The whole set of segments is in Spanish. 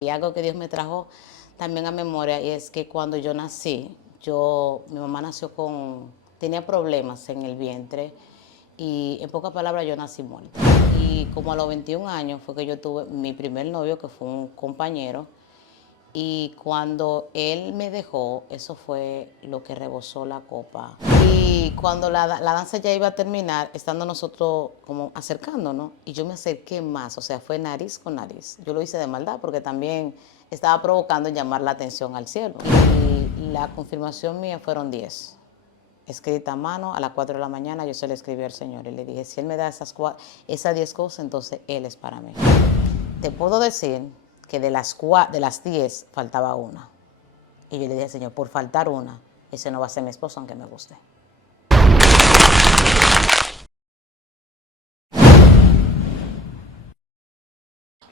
Y algo que Dios me trajo también a memoria, y es que cuando yo nací, mi mamá nació tenía problemas en el vientre, y en pocas palabras yo nací muerta. Y como a los 21 años fue que yo tuve mi primer novio, que fue un compañero, y cuando él me dejó, eso fue lo que rebosó la copa. Y cuando la danza ya iba a terminar, estando nosotros como acercándonos, y yo me acerqué más, o sea, fue nariz con nariz. Yo lo hice de maldad porque también estaba provocando llamar la atención al cielo. Y la confirmación mía fueron 10 escrita a mano. A las 4 de la mañana yo se le escribí al Señor y le dije, si Él me da esas 10 cosas, entonces Él es para mí. Te puedo decir que de las 10 faltaba una. Y yo le dije, Señor, por faltar una, ese no va a ser mi esposo aunque me guste.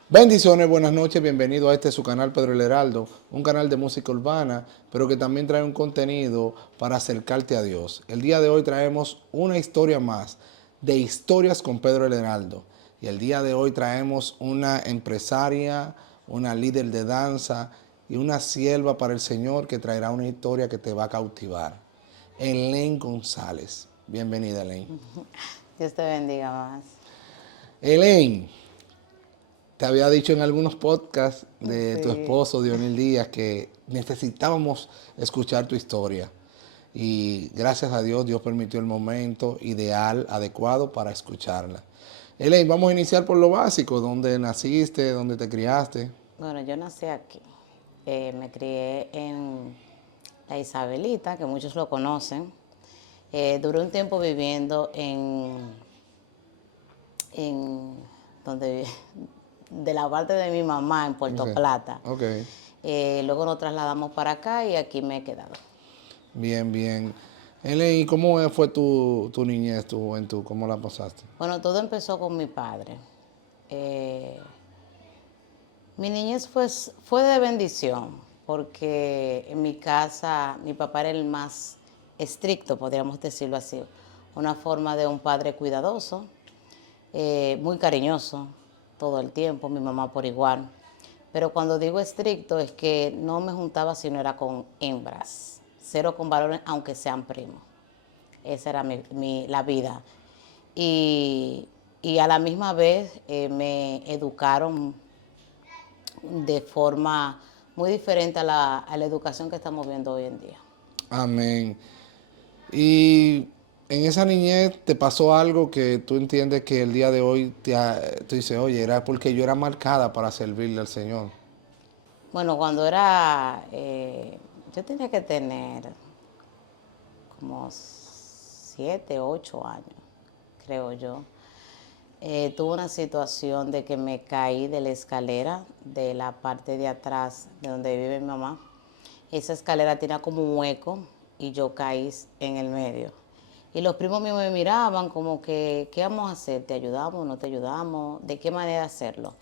Bendiciones, buenas noches, bienvenido a su canal Pedro el Heraldo, un canal de música urbana, pero que también trae un contenido para acercarte a Dios. El día de hoy traemos una historia más de historias con Pedro el Heraldo. Y el día de hoy traemos una empresaria, una líder de danza y una sierva para el Señor que traerá una historia que te va a cautivar. Elaine González. Bienvenida, Elaine. Dios te bendiga más. Elaine, te había dicho en algunos podcasts de tu Sí. esposo, Dionel Díaz, que necesitábamos escuchar tu historia. Y gracias a Dios, Dios permitió el momento ideal, adecuado para escucharla. Elaine, vamos a iniciar por lo básico. ¿Dónde naciste? ¿Dónde te criaste? Bueno, yo nací aquí. Me crié en La Isabelita, que muchos lo conocen. Duré un tiempo viviendo en donde de la parte de mi mamá en Puerto Ok. Plata. Ok. Luego nos trasladamos para acá y aquí me he quedado. Bien, bien. Elaine, ¿cómo fue tu niñez, tu juventud? ¿Cómo la pasaste? Bueno, todo empezó con mi padre. Eh, Mi niñez fue de bendición, porque en mi casa mi papá era el más estricto, podríamos decirlo así. Una forma de un padre cuidadoso, muy cariñoso todo el tiempo, mi mamá por igual. Pero cuando digo estricto es que no me juntaba si no era con hembras, cero con varones, aunque sean primos. Esa era la vida. Y, y a la misma vez me educaron de forma muy diferente a la educación que estamos viendo hoy en día. Amén. Y en esa niñez te pasó algo que tú entiendes que el día de hoy tú dices, oye, era porque yo era marcada para servirle al Señor. Bueno, yo tenía que tener como 7, 8 años, creo yo. Tuve una situación de que me caí de la escalera de la parte de atrás de donde vive mi mamá. Esa escalera tenía como un hueco y yo caí en el medio. Y los primos míos me miraban como que, ¿qué vamos a hacer? ¿Te ayudamos? ¿No te ayudamos? ¿De qué manera hacerlo?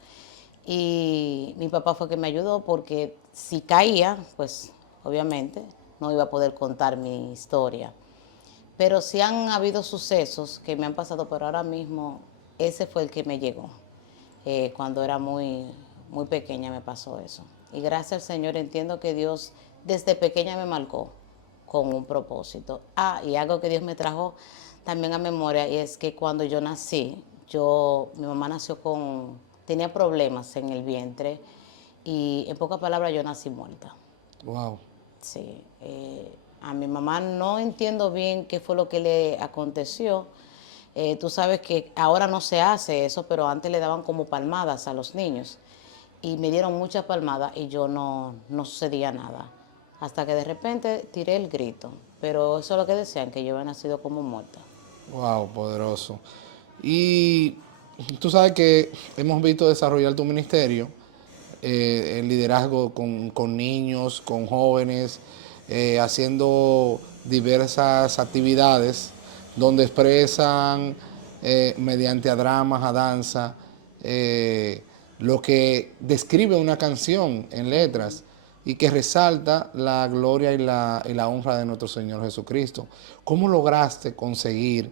Y mi papá fue que me ayudó porque si caía, pues obviamente no iba a poder contar mi historia. Pero sí han habido sucesos que me han pasado, pero ahora mismo ese fue el que me llegó. Cuando era muy pequeña me pasó eso. Y gracias al Señor entiendo que Dios desde pequeña me marcó con un propósito. Y algo que Dios me trajo también a memoria, y es que cuando yo nací, mi mamá tenía problemas en el vientre, y en pocas palabras yo nací muerta. Wow. Sí, a mi mamá no entiendo bien qué fue lo que le aconteció. Tú sabes que ahora no se hace eso, pero antes le daban como palmadas a los niños. Y me dieron muchas palmadas y yo no sucedía nada. Hasta que de repente tiré el grito. Pero eso es lo que decían, que yo había nacido como muerta. Wow, poderoso. Y tú sabes que hemos visto desarrollar tu ministerio, el liderazgo con niños, con jóvenes, haciendo diversas actividades donde expresan mediante a dramas, a danza, eh, lo que describe una canción en letras y que resalta la gloria y la honra de nuestro Señor Jesucristo. ¿Cómo lograste conseguir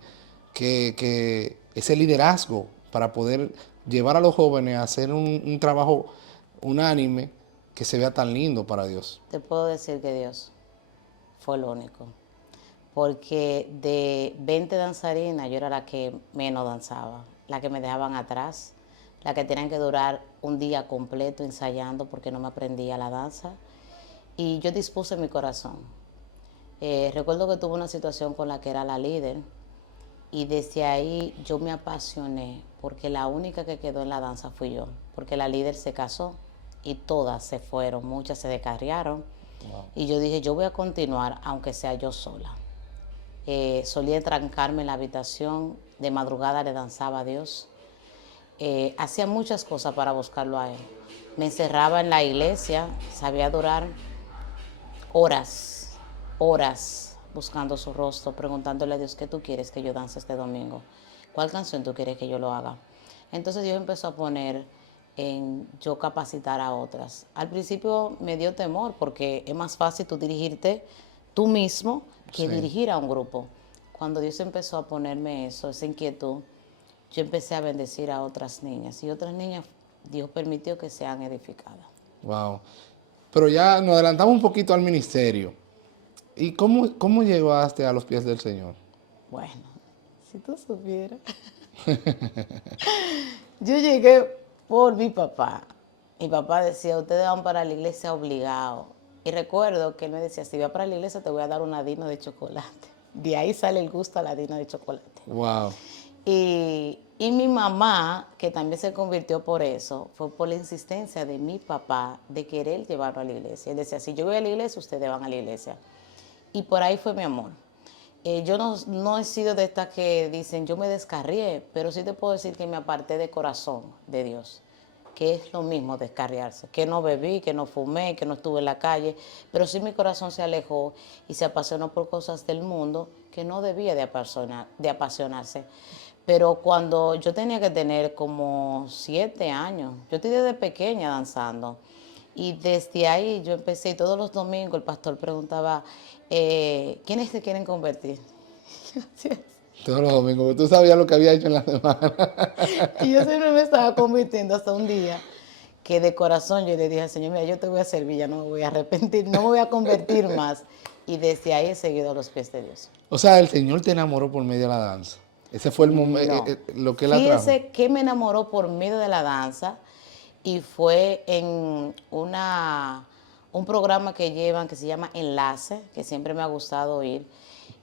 que ese liderazgo para poder llevar a los jóvenes a hacer un trabajo unánime que se vea tan lindo para Dios? Te puedo decir que Dios fue lo único. Porque de 20 danzarinas yo era la que menos danzaba, la que me dejaban atrás, la que tenían que durar un día completo ensayando porque no me aprendía la danza. Y yo dispuse mi corazón. Recuerdo que tuve una situación con la que era la líder y desde ahí yo me apasioné porque la única que quedó en la danza fui yo, porque la líder se casó y todas se fueron, muchas se descarriaron. Wow. Y yo dije, yo voy a continuar aunque sea yo sola. Solía trancarme en la habitación, de madrugada le danzaba a Dios. Hacía muchas cosas para buscarlo a Él. Me encerraba en la iglesia, sabía durar horas, horas buscando su rostro, preguntándole a Dios, ¿qué tú quieres que yo dance este domingo? ¿Cuál canción tú quieres que yo lo haga? Entonces Dios empezó a poner en yo capacitar a otras. Al principio me dio temor porque es más fácil tú dirigirte tú mismo que dirigir a un grupo. Cuando Dios empezó a ponerme eso, esa inquietud, yo empecé a bendecir a otras niñas y otras niñas Dios permitió que sean edificadas. Wow. Pero ya nos adelantamos un poquito al ministerio. ¿Y cómo llegaste a los pies del Señor? Bueno, si tú supieras. Yo llegué por mi papá. Mi papá decía, ustedes van para la iglesia obligados. Y recuerdo que él me decía, si vas para la iglesia te voy a dar una Dino de chocolate. De ahí sale el gusto a la Dino de chocolate. Wow. Y mi mamá, que también se convirtió por eso, fue por la insistencia de mi papá de querer llevarlo a la iglesia. Él decía, si yo voy a la iglesia, ustedes van a la iglesia. Y por ahí fue mi amor. Yo no he sido de estas que dicen, yo me descarrié, pero sí te puedo decir que me aparté de corazón de Dios, que es lo mismo descarriarse, que no bebí, que no fumé, que no estuve en la calle, pero sí mi corazón se alejó y se apasionó por cosas del mundo que no debía de apasionarse. Pero cuando yo tenía que tener como 7 años, yo estoy desde pequeña danzando, y desde ahí yo empecé, y todos los domingos el pastor preguntaba, ¿quiénes se quieren convertir? Todos los domingos, tú sabías lo que había hecho en la semana. Y yo siempre me estaba convirtiendo hasta un día que de corazón yo le dije al Señor, mira, yo te voy a servir, ya no me voy a arrepentir, no me voy a convertir más. Y desde ahí he seguido a los pies de Dios. O sea, el Señor te enamoró por medio de la danza. Ese fue el momento, No. lo que él atrajo. Fíjese que me enamoró por medio de la danza y fue en un programa que llevan que se llama Enlace, que siempre me ha gustado oír,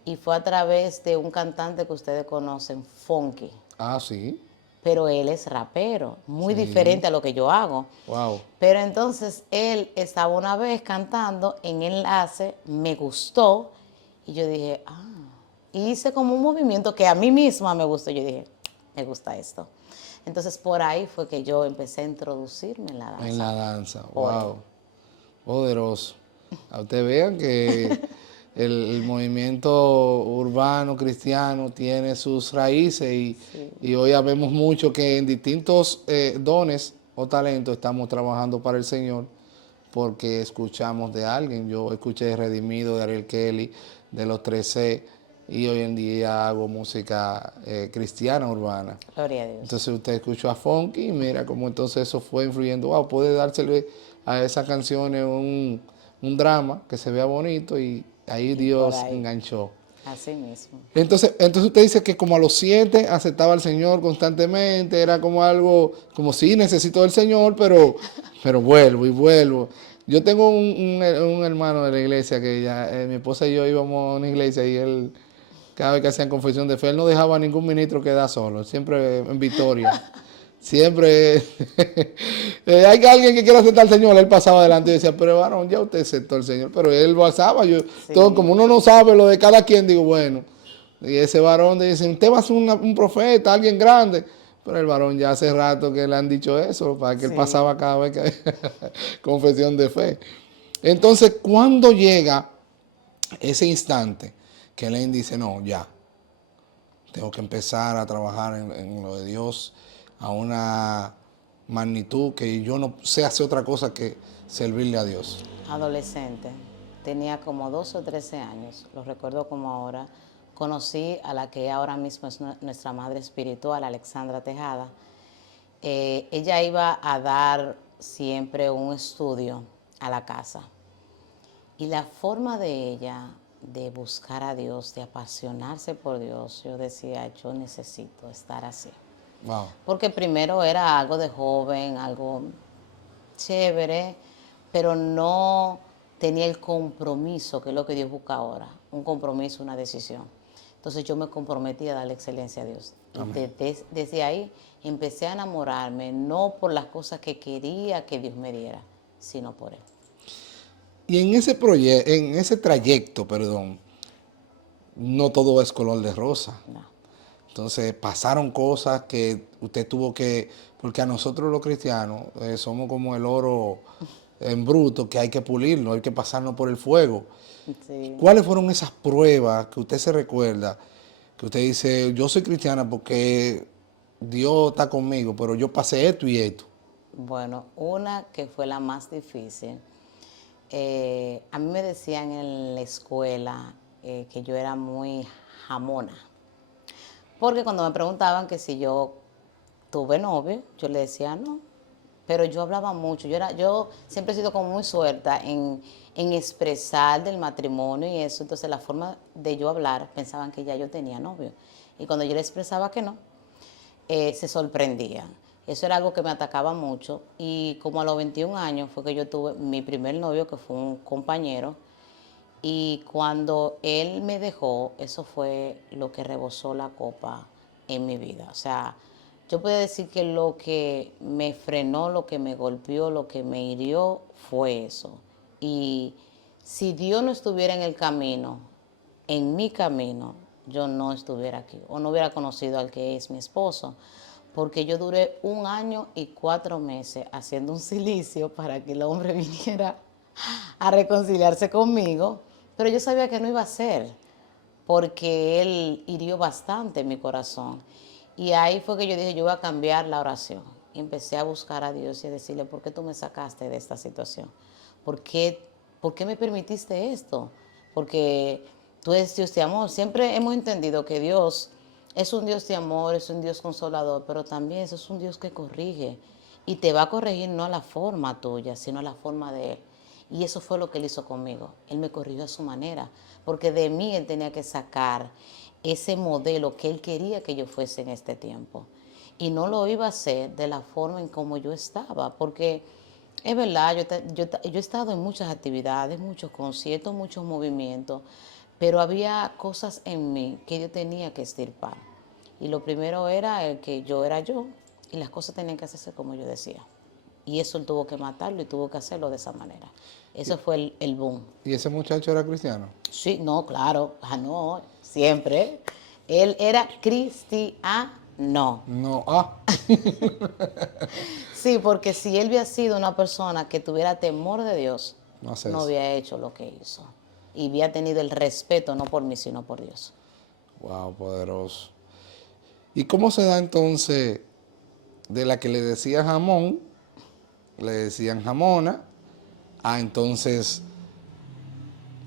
y fue a través de un cantante que ustedes conocen, Funky. Ah, sí. Pero él es rapero, muy diferente a lo que yo hago. Wow. Pero entonces él estaba una vez cantando en Enlace, me gustó, y yo dije, y hice como un movimiento que a mí misma me gustó. Yo dije, me gusta esto. Entonces por ahí fue que yo empecé a introducirme en la danza. En la danza, wow. Poderoso. A ustedes vean que el movimiento urbano cristiano tiene sus raíces y hoy vemos mucho que en distintos dones o talentos estamos trabajando para el Señor porque escuchamos de alguien. Yo escuché de Redimido, de Ariel Kelly, de los 3C y hoy en día hago música cristiana urbana. Gloria a Dios. Entonces usted escuchó a Funky y mira cómo entonces eso fue influyendo. Wow, puede dársele a esas canciones un drama que se vea bonito y ahí Dios enganchó. Así mismo. Entonces usted dice que como a los 7 aceptaba al Señor constantemente, era como algo, como sí, necesito del Señor, pero vuelvo y vuelvo. Yo tengo un hermano de la iglesia que ya, mi esposa y yo íbamos a una iglesia y él, cada vez que hacían confesión de fe, él no dejaba a ningún ministro quedar solo, siempre en victoria. Siempre hay alguien que quiera aceptar al Señor, él pasaba adelante y decía, pero varón, ya usted aceptó al Señor, pero él pasaba, todo, como uno no sabe lo de cada quien, digo, bueno, y ese varón dice, usted va a ser un profeta, alguien grande, pero el varón ya hace rato que le han dicho eso, para que él pasaba cada vez que hay confesión de fe. Entonces, ¿cuándo llega ese instante que él dice, no, ya, tengo que empezar a trabajar en lo de Dios a una magnitud que yo no sé hacer otra cosa que servirle a Dios? Adolescente, tenía como 12 o 13 años, lo recuerdo como ahora. Conocí a la que ahora mismo es nuestra madre espiritual, Alexandra Tejada. Ella iba a dar siempre un estudio a la casa. Y la forma de ella de buscar a Dios, de apasionarse por Dios, yo decía, yo necesito estar así. Wow. Porque primero era algo de joven, algo chévere, pero no tenía el compromiso, que es lo que Dios busca ahora, un compromiso, una decisión. Entonces yo me comprometí a darle excelencia a Dios. Y desde ahí empecé a enamorarme, no por las cosas que quería que Dios me diera, sino por Él. Y en ese trayecto, perdón, no todo es color de rosa. No. Entonces pasaron cosas que usted tuvo que, porque a nosotros los cristianos somos como el oro en bruto, que hay que pulirlo, hay que pasarnos por el fuego. Sí. ¿Cuáles fueron esas pruebas que usted se recuerda, que usted dice, yo soy cristiana porque Dios está conmigo, pero yo pasé esto y esto? Bueno, una que fue la más difícil. A mí me decían en la escuela que yo era muy jamona. Porque cuando me preguntaban que si yo tuve novio, yo le decía no. Pero yo hablaba mucho. Yo siempre he sido como muy suelta en expresar del matrimonio y eso. Entonces la forma de yo hablar pensaban que ya yo tenía novio. Y cuando yo le expresaba que no, se sorprendían. Eso era algo que me atacaba mucho. Y como a los 21 años fue que yo tuve mi primer novio, que fue un compañero. Y cuando él me dejó, eso fue lo que rebosó la copa en mi vida. O sea, yo puedo decir que lo que me frenó, lo que me golpeó, lo que me hirió fue eso. Y si Dios no estuviera en el camino, en mi camino, yo no estuviera aquí o no hubiera conocido al que es mi esposo. Porque yo duré 1 año y 4 meses haciendo un silicio para que el hombre viniera a reconciliarse conmigo, pero yo sabía que no iba a ser, porque él hirió bastante mi corazón. Y ahí fue que yo dije, yo voy a cambiar la oración. Y empecé a buscar a Dios y a decirle, ¿por qué tú me sacaste de esta situación? ¿Por qué, por qué me permitiste esto? Porque tú eres Dios de amor. Siempre hemos entendido que Dios es un Dios de amor, es un Dios consolador, pero también es un Dios que corrige. Y te va a corregir no a la forma tuya, sino a la forma de Él. Y eso fue lo que Él hizo conmigo. Él me corrigió a su manera, porque de mí Él tenía que sacar ese modelo que Él quería que yo fuese en este tiempo. Y no lo iba a hacer de la forma en como yo estaba, porque es verdad, yo he estado en muchas actividades, muchos conciertos, muchos movimientos, pero había cosas en mí que yo tenía que extirpar. Y lo primero era el que yo era yo y las cosas tenían que hacerse como yo decía. Y eso él tuvo que matarlo y tuvo que hacerlo de esa manera. Eso fue el boom. ¿Y ese muchacho era cristiano? Sí, no, claro, no, siempre. Él era cristiano. No, Sí, porque si él hubiera sido una persona que tuviera temor de Dios, no sé no eso. había hecho lo que hizo. Y había tenido el respeto, no por mí, sino por Dios. Wow, poderoso. ¿Y cómo se da entonces de la que le decía jamón, le decían jamona, a entonces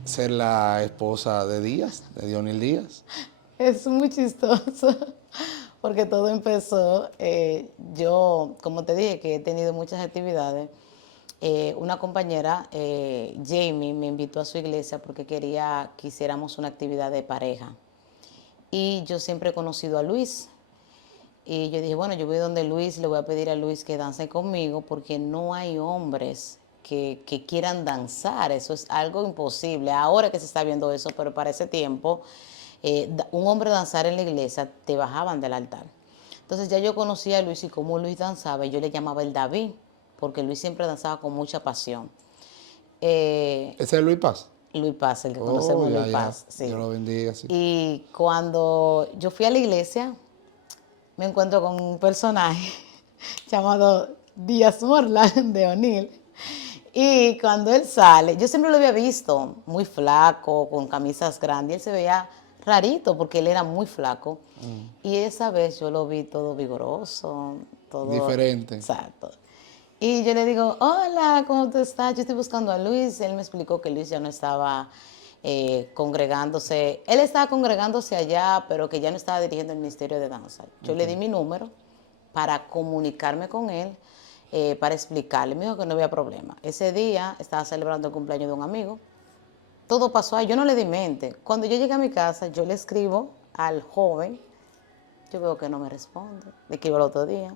ser la esposa de Díaz, de Dionil Díaz? Es muy chistoso, porque todo empezó, yo, como te dije, que he tenido muchas actividades, una compañera, Jamie, me invitó a su iglesia porque quería que hiciéramos una actividad de pareja. Y yo siempre he conocido a Luis. Y yo dije, bueno, yo voy donde Luis, le voy a pedir a Luis que dance conmigo porque no hay hombres que quieran danzar. Eso es algo imposible. Ahora que se está viendo eso, pero para ese tiempo, un hombre danzar en la iglesia, te bajaban del altar. Entonces ya yo conocía a Luis y cómo Luis danzaba, y yo le llamaba el David, porque Luis siempre danzaba con mucha pasión. ¿Ese es Luis Paz? Luis Paz, el que Oh, conocemos, ya, Luis ya. Paz, Dios sí. lo bendiga, sí. Y cuando yo fui a la iglesia, me encuentro con un personaje llamado Díaz Morland de O'Neill. Y cuando él sale, yo siempre lo había visto muy flaco, con camisas grandes. Él se veía rarito porque él era muy flaco. Y esa vez yo lo vi todo vigoroso, todo Diferente. exacto. Y yo le digo, hola, ¿cómo tú estás? Yo estoy buscando a Luis. Él me explicó que Luis ya no estaba congregándose. Él estaba congregándose allá, pero que ya no estaba dirigiendo el ministerio de danza. Yo le di mi número para comunicarme con él para explicarle. Me dijo que no había problema. Ese día estaba celebrando el cumpleaños de un amigo. Todo pasó ahí, yo no le di mente. Cuando yo llegué a mi casa, yo le escribo al joven, yo veo que no me responde. Le escribo el otro día,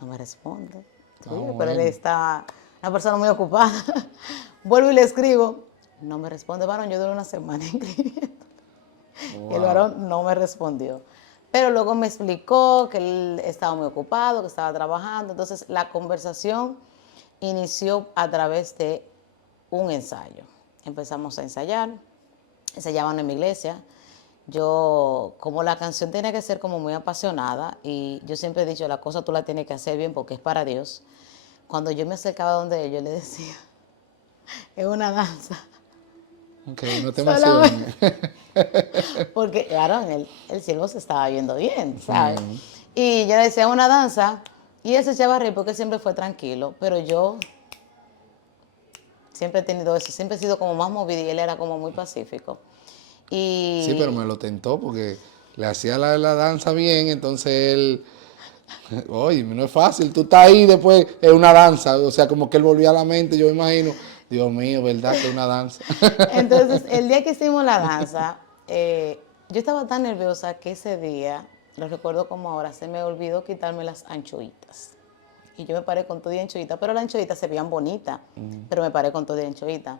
no me responde. Ah, Oye, pero él bueno. está una persona muy ocupada. Vuelvo y le escribo, no me responde, varón, yo duré una semana escribiendo. Y el Wow. varón no me respondió. Pero luego me explicó que él estaba muy ocupado, que estaba trabajando. Entonces la conversación inició a través de un ensayo. Empezamos a ensayaban en mi iglesia. Yo, como la canción tiene que ser como muy apasionada, y yo siempre he dicho, la cosa tú la tienes que hacer bien porque es para Dios. Cuando yo me acercaba donde él, yo le decía, es una danza. Ok, no te Solamente emociones. porque, claro, el cielo se estaba viendo bien, ¿sabes? Mm, Y yo le decía una danza, y él se echaba a reír porque él siempre fue tranquilo, pero yo siempre he tenido eso, siempre he sido como más movida y él era como muy pacífico. sí, pero me Y lo tentó porque le hacía la danza bien, entonces él, oye, no es fácil, tú estás ahí después es una danza, o sea, como que él volvió a la mente, yo me imagino, Dios mío, ¿verdad que es una danza? entonces, el día que hicimos la danza, yo estaba tan nerviosa que ese día, lo recuerdo como ahora, se me olvidó quitarme las anchoitas. Y yo me paré con todo y anchoita, pero las anchoitas se veían bonitas, pero me paré con todo y anchoita.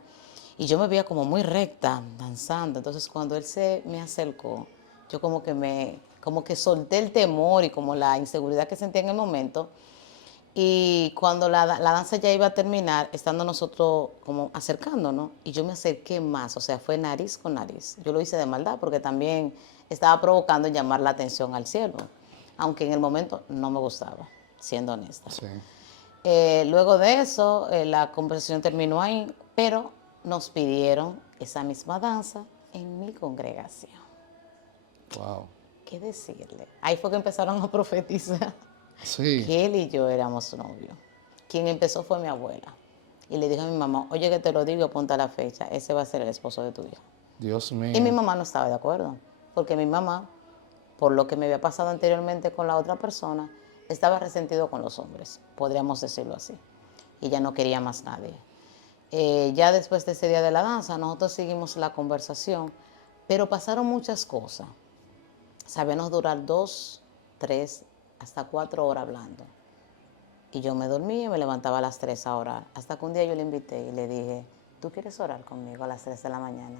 Y yo me veía como muy recta, danzando. Entonces, cuando él se me acercó, yo como que solté el temor y como la inseguridad que sentía en el momento. Y cuando la danza ya iba a terminar, estando nosotros como acercándonos, y yo me acerqué más, o sea, fue nariz con nariz. Yo lo hice de maldad porque también estaba provocando llamar la atención al cielo, aunque en el momento no me gustaba, siendo honesta. Sí, Luego de eso, la conversación terminó ahí, pero nos pidieron esa misma danza en mi congregación. wow. ¿Qué decirle? Ahí fue que empezaron a profetizar Sí, que él y yo éramos novios. Quien empezó fue mi abuela. Y le dijo a mi mamá, oye que te lo digo, apunta la fecha, ese va a ser el esposo de tu hija. Dios Y mi mío, mamá no estaba de acuerdo, porque mi mamá, por lo que me había pasado anteriormente con la otra persona, estaba resentido con los hombres, podríamos decirlo así. Y ya no quería más nadie. Ya después de ese día de la danza, nosotros seguimos la conversación, pero pasaron muchas cosas. Sabíamos durar 2, 3, hasta 4 horas hablando. Y yo me dormía y me levantaba a las 3 a orar. Hasta que un día yo le invité y le dije, ¿tú quieres orar conmigo a las 3 de la mañana?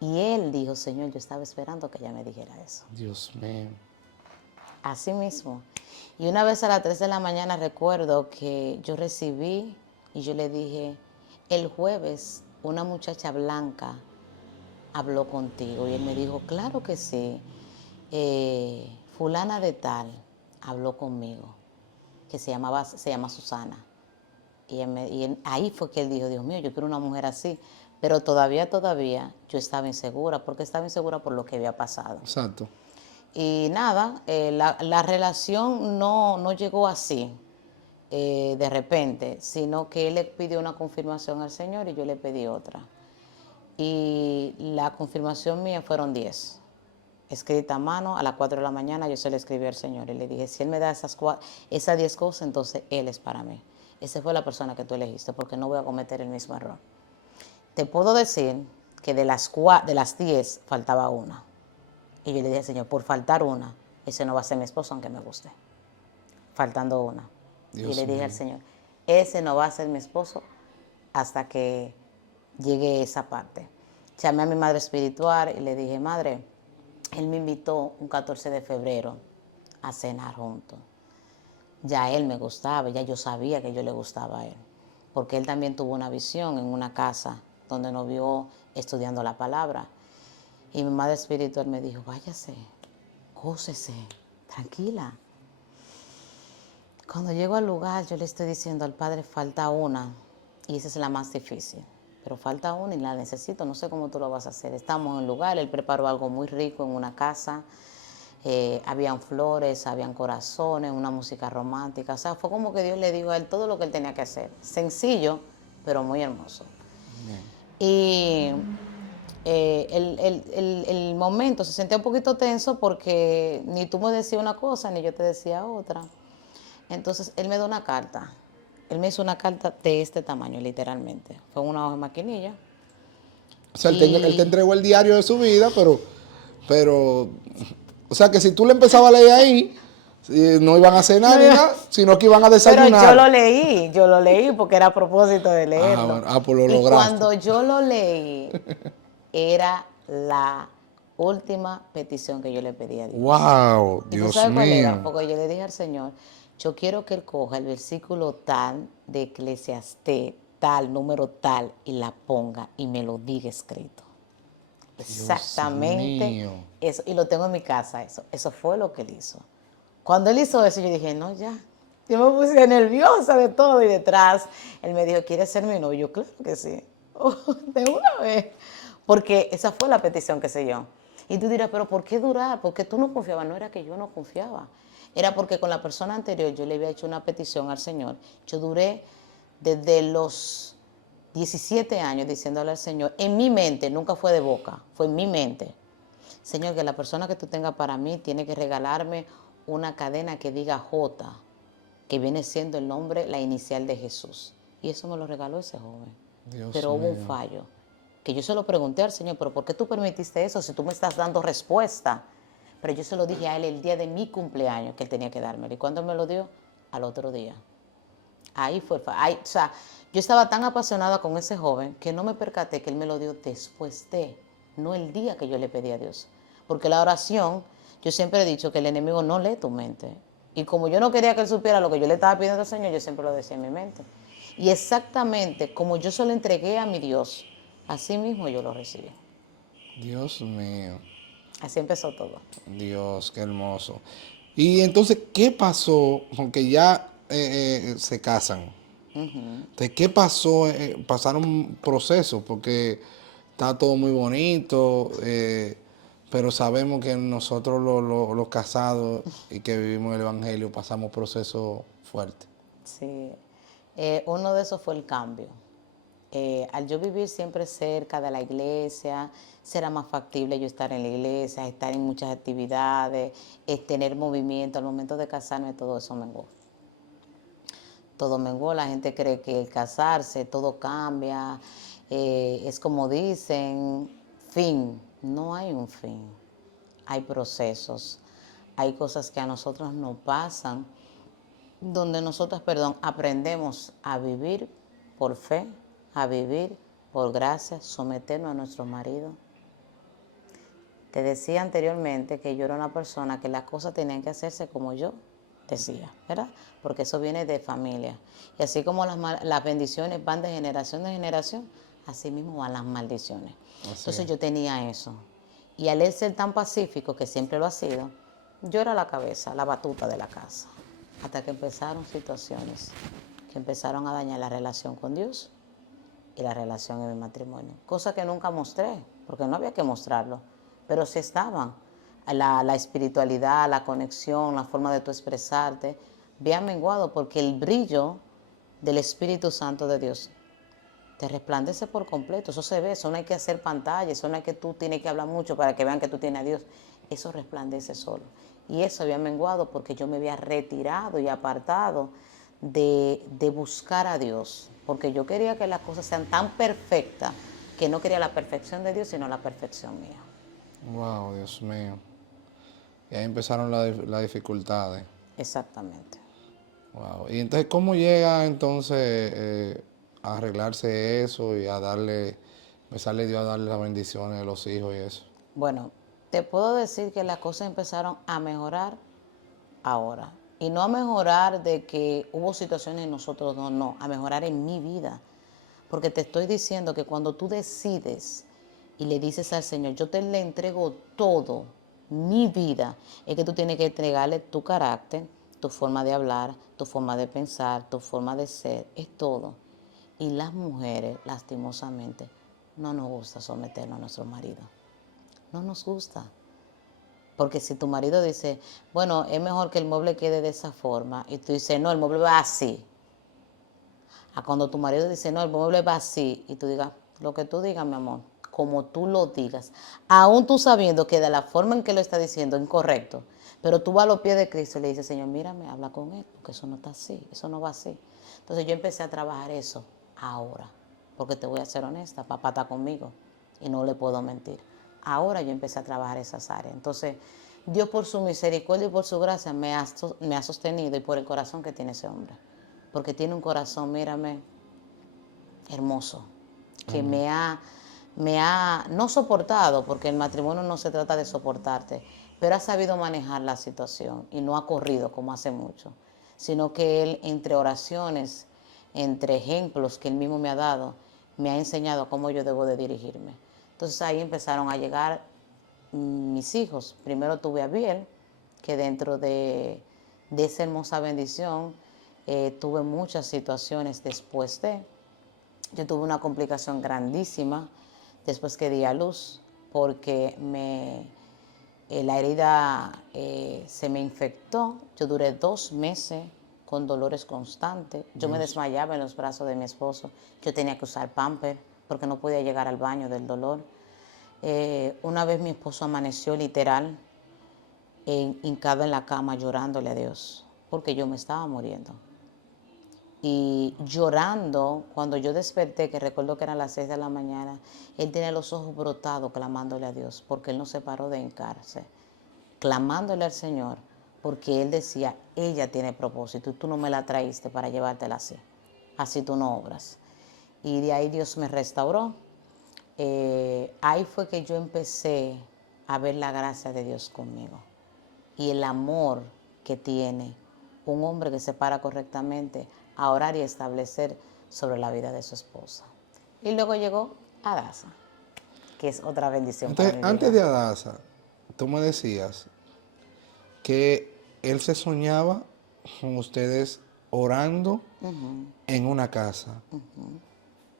Y él dijo, Señor, yo estaba esperando que ella me dijera eso. Dios mío, Así mismo. Y una vez a las 3 de la mañana recuerdo que yo recibí y yo le dije, el jueves una muchacha blanca habló contigo. Y él me dijo, claro que sí. Fulana de tal habló conmigo, que se llama Susana. Ahí fue que él dijo, Dios mío, yo quiero una mujer así. Pero todavía yo estaba insegura, porque estaba insegura por lo que había pasado. exacto. Y nada, la relación no llegó así, de repente, sino que él le pidió una confirmación al Señor y yo le pedí otra. Y la confirmación mía fueron 10, escrita a mano, a las 4 de la mañana yo se le escribí al Señor y le dije, si Él me da esas 10 cosas, entonces Él es para mí. Esa fue la persona que tú elegiste, porque no voy a cometer el mismo error. Te puedo decir que de las 10 faltaba una. Y yo le dije, Señor, por faltar una, ese no va a ser mi esposo aunque me guste. Faltando una. Y Dios le dije al mío, Señor, ese no va a ser mi esposo hasta que llegue esa parte. Llamé a mi madre espiritual y le dije, madre, él me invitó un 14 de febrero a cenar juntos. Ya él me gustaba, ya yo sabía que yo le gustaba a él, porque él también tuvo una visión en una casa donde nos vio estudiando la palabra. Y mi madre espiritual me dijo, váyase, gócese, tranquila. Cuando llego al lugar, yo le estoy diciendo al padre, falta una, y esa es la más difícil. Pero falta una y la necesito, no sé cómo tú lo vas a hacer. Estamos en el lugar, él preparó algo muy rico en una casa, habían flores, habían corazones, una música romántica. O sea, fue como que Dios le dijo a él todo lo que él tenía que hacer. Sencillo, pero muy hermoso. Y el momento se sentía un poquito tenso porque ni tú me decías una cosa ni yo te decía otra. Entonces él me da una carta Él me hizo una carta de este tamaño, literalmente. Fue una hoja de maquinilla. O sea, él te entregó el diario de su vida, pero, o sea, que si tú le empezabas a leer ahí, no iban a cenar ni nada, sino que iban a Pero desayunar. yo lo leí porque era a propósito de Ah, leerlo. bueno, pues lo Y lograste. cuando yo lo leí, era la última petición que yo le pedí a Dios. Wow, ¿Y tú Dios sabes cuál era? mío. Porque yo le dije al Señor, yo quiero que Él coja el versículo tal de Eclesiastés, tal, número tal, y la ponga y me lo diga escrito. Dios Exactamente mío. eso. Y lo tengo en mi casa, eso. Eso fue lo que Él hizo. Cuando Él hizo eso, yo dije, no, ya. Yo me puse nerviosa de todo y detrás. Él me dijo, ¿quieres ser mi novio? Claro que sí. De una vez. Porque esa fue la petición que se yo. Y tú dirás, pero ¿por qué durar? Porque tú no confiabas. No era que yo no confiaba. Era porque con la persona anterior yo le había hecho una petición al Señor. Yo duré desde los 17 años diciéndole al Señor, en mi mente, nunca fue de boca, fue en mi mente. Señor, que la persona que tú tengas para mí tiene que regalarme una cadena que diga J, que viene siendo el nombre, la inicial de Jesús. Y eso me lo regaló ese joven. Dios Pero hubo un mío. fallo, que yo se lo pregunté al Señor, pero ¿por qué tú permitiste eso si tú me estás dando respuesta? Pero yo se lo dije a él el día de mi cumpleaños que él tenía que dármelo. ¿Y cuándo me lo dio? Al otro día. Ahí fue, ahí, o sea, yo estaba tan apasionada con ese joven que no me percaté que él me lo dio después de, no el día que yo le pedí a Dios. Porque la oración, yo siempre he dicho que el enemigo no lee tu mente. Y como yo no quería que él supiera lo que yo le estaba pidiendo al Señor, yo siempre lo decía en mi mente. Y exactamente como yo se lo entregué a mi Dios, así mismo yo lo recibí. Dios mío. Así empezó todo. Dios, qué hermoso. Y entonces, ¿qué pasó? Porque ya se casan. Entonces, ¿qué pasó? Pasaron procesos porque está todo muy bonito, pero sabemos que nosotros los casados y que vivimos el Evangelio pasamos procesos fuertes. Sí, uno de esos fue el cambio. Al yo vivir siempre cerca de la iglesia, será más factible yo estar en la iglesia, estar en muchas actividades, tener movimiento. Al momento de casarme, todo eso menguó. Todo menguó, la gente cree que el casarse, todo cambia, es como dicen, fin. No hay un fin, hay procesos, hay cosas que a nosotros nos pasan donde nosotros, perdón, aprendemos a vivir por fe, a vivir por gracia, someternos a nuestro marido. Te decía anteriormente que yo era una persona que las cosas tenían que hacerse como yo decía, ¿verdad? Porque eso viene de familia. Y así como las bendiciones van de generación en generación, así mismo van las maldiciones. Así es. Entonces yo tenía eso. Y al él ser tan pacífico, que siempre lo ha sido, yo era la cabeza, la batuta de la casa. Hasta que empezaron situaciones que empezaron a dañar la relación con Dios y la relación en mi matrimonio. Cosa que nunca mostré, porque no había que mostrarlo, pero sí estaban. La espiritualidad, la conexión, la forma de tú expresarte, había menguado porque el brillo del Espíritu Santo de Dios te resplandece por completo. Eso se ve, eso no hay que hacer pantalla, eso no hay que tú tienes que hablar mucho para que vean que tú tienes a Dios. Eso resplandece solo. Y eso había menguado porque yo me había retirado y apartado de buscar a Dios. Porque yo quería que las cosas sean tan perfectas que no quería la perfección de Dios, sino la perfección mía. Wow, Dios mío. Y ahí empezaron las dificultades. Exactamente. Wow. Y entonces, ¿cómo llega entonces a arreglarse eso y a darle, empezarle Dios a darle las bendiciones de los hijos y eso? Bueno, te puedo decir que las cosas empezaron a mejorar ahora. Y no a mejorar de que hubo situaciones en nosotros dos, no, a mejorar en mi vida. Porque te estoy diciendo que cuando tú decides y le dices al Señor, yo te le entrego todo, mi vida, es que tú tienes que entregarle tu carácter, tu forma de hablar, tu forma de pensar, tu forma de ser, es todo. Y las mujeres, lastimosamente, no nos gusta someternos a nuestro marido. No nos gusta. Porque si tu marido dice, bueno, es mejor que el mueble quede de esa forma, y tú dices, no, el mueble va así. A cuando tu marido dice, no, el mueble va así, y tú digas, lo que tú digas, mi amor, como tú lo digas, aún tú sabiendo que de la forma en que lo está diciendo es incorrecto, pero tú vas a los pies de Cristo y le dices, Señor, mírame, habla con él, porque eso no está así, eso no va así. Entonces yo empecé a trabajar eso ahora, porque te voy a ser honesta, papá está conmigo y no le puedo mentir. Ahora yo empecé a trabajar esas áreas. Entonces, Dios por su misericordia y por su gracia me ha sostenido y por el corazón que tiene ese hombre. Porque tiene un corazón, mírame, hermoso, que me ha no soportado, porque el matrimonio no se trata de soportarte, pero ha sabido manejar la situación y no ha corrido como hace mucho, sino que él, entre oraciones, entre ejemplos que él mismo me ha dado, me ha enseñado cómo yo debo de dirigirme. Entonces ahí empezaron a llegar mis hijos. Primero tuve a Biel, que dentro de esa hermosa bendición tuve muchas situaciones después de. Yo tuve una complicación grandísima después que di a luz, porque la herida se me infectó. Yo duré 2 meses con dolores constantes. Yo me desmayaba en los brazos de mi esposo. Yo tenía que usar pamper porque no podía llegar al baño del dolor. Una vez mi esposo amaneció literal hincado en la cama llorándole a Dios porque yo me estaba muriendo. Y llorando, cuando yo desperté, que recuerdo que eran las 6 de la mañana, él tenía los ojos brotados clamándole a Dios, porque él no se paró de hincarse, clamándole al Señor, porque él decía, ella tiene propósito y tú no me la traíste para llevártela así, así tú no obras. Y de ahí Dios me restauró. Ahí fue que yo empecé a ver la gracia de Dios conmigo y el amor que tiene un hombre que se para correctamente a orar y establecer sobre la vida de su esposa. Y luego llegó Adasa, que es otra bendición para Entonces, mi antes vida. de Adasa, tú me decías que él se soñaba con ustedes orando en una casa.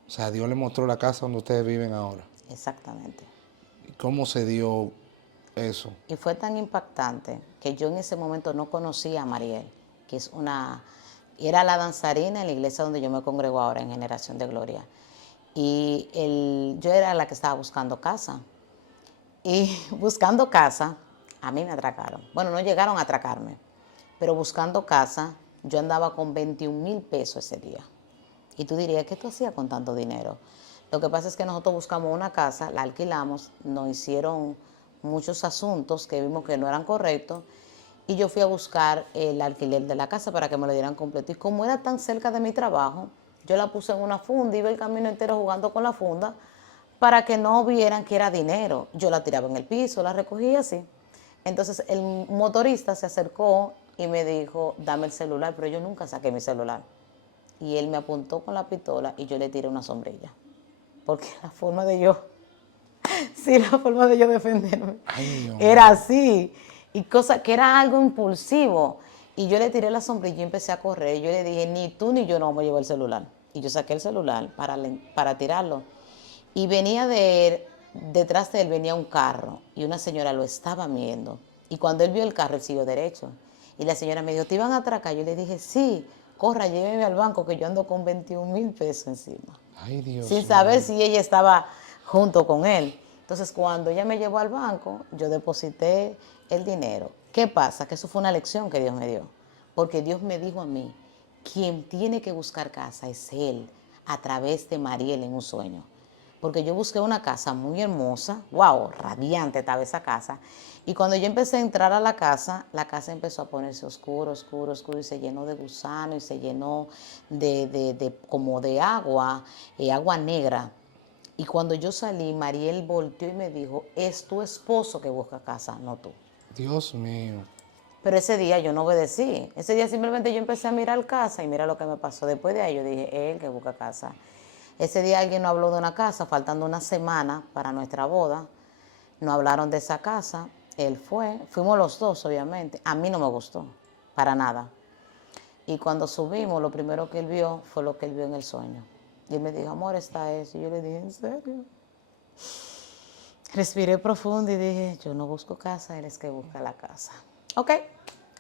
O sea, Dios le mostró la casa donde ustedes viven ahora. Exactamente. ¿Y cómo se dio eso? Y fue tan impactante que yo en ese momento no conocía a Mariel, que era la danzarina en la iglesia donde yo me congrego ahora en Generación de Gloria. Y yo era la que estaba buscando casa. Y buscando casa, a mí me atracaron. Bueno, no llegaron a atracarme, pero buscando casa, yo andaba con 21,000 pesos ese día. Y tú dirías, ¿qué tú hacías con tanto dinero? Lo que pasa es que nosotros buscamos una casa, la alquilamos, nos hicieron muchos asuntos que vimos que no eran correctos, y yo fui a buscar el alquiler de la casa para que me lo dieran completo. Y como era tan cerca de mi trabajo, yo la puse en una funda, iba el camino entero jugando con la funda para que no vieran que era dinero. Yo la tiraba en el piso, la recogía así. Entonces el motorista se acercó y me dijo, dame el celular, pero yo nunca saqué mi celular. Y él me apuntó con la pistola y yo le tiré una sombrilla. Porque la forma de yo, sí, la forma de yo defenderme Ay, Dios era mío. así. Y cosa que era algo impulsivo. Y yo le tiré la sombrilla y empecé a correr. Y yo le dije, ni tú ni yo no vamos a llevar el celular. Y yo saqué el celular para tirarlo. Y detrás de él venía un carro y una señora lo estaba viendo. Y cuando él vio el carro, él siguió derecho. Y la señora me dijo, ¿te iban a atracar? Yo le dije, sí, corra, lléveme al banco que yo ando con 21,000 pesos encima. Ay, Sin Dios saber mío. si ella estaba junto con él. Entonces, cuando ella me llevó al banco, yo deposité el dinero. ¿Qué pasa? Que eso fue una lección que Dios me dio. Porque Dios me dijo a mí, quien tiene que buscar casa es Él, a través de Mariel en un sueño. Porque yo busqué una casa muy hermosa, wow, radiante estaba esa casa. Y cuando yo empecé a entrar a la casa empezó a ponerse oscuro, oscuro, oscuro, y se llenó de gusano y se llenó como de agua, agua negra. Y cuando yo salí, Mariel volteó y me dijo, es tu esposo que busca casa, no tú. Dios mío. Pero ese día yo no obedecí. Ese día simplemente yo empecé a mirar casa y mira lo que me pasó. Después de ahí yo dije, él que busca casa. Ese día alguien nos habló de una casa, faltando una semana para nuestra boda. Nos hablaron de esa casa. Él fue, fuimos los dos, obviamente. A mí no me gustó, para nada. Y cuando subimos, lo primero que él vio fue lo que él vio en el sueño. Y él me dijo, amor, está eso. Y yo le dije, ¿en serio? Respiré profundo y dije, yo no busco casa, él es que busca la casa. Ok,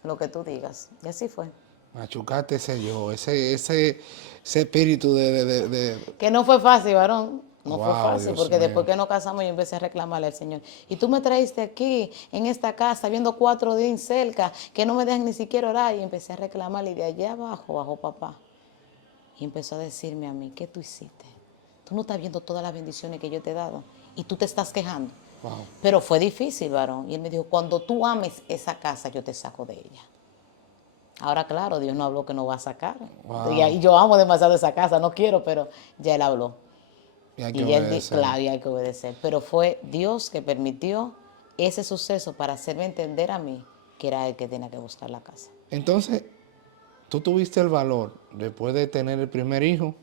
lo que tú digas. Y así fue. Machucate ese yo, ese espíritu de. Que no fue fácil, varón. No fue Wow, fácil, Dios porque después mío. que nos casamos yo empecé a reclamarle al Señor. Y tú me traíste aquí, en esta casa, viendo 4 días cerca, que no me dejan ni siquiera orar. Y empecé a reclamarle y de allá abajo bajó papá. Y empezó a decirme a mí, ¿qué tú hiciste? Tú no estás viendo todas las bendiciones que yo te he dado y tú te estás quejando. Wow. Pero fue difícil, varón. Y él me dijo, cuando tú ames esa casa, yo te saco de ella. Ahora, claro, Dios no habló que no va a sacar. Wow. Y yo amo demasiado esa casa, no quiero, pero ya él habló. Y hay que Y ya él, obedecer. claro, y hay que obedecer. Pero fue Dios que permitió ese suceso para hacerme entender a mí que era él que tenía que buscar la casa. Entonces, tú tuviste el valor, después de tener el primer hijo,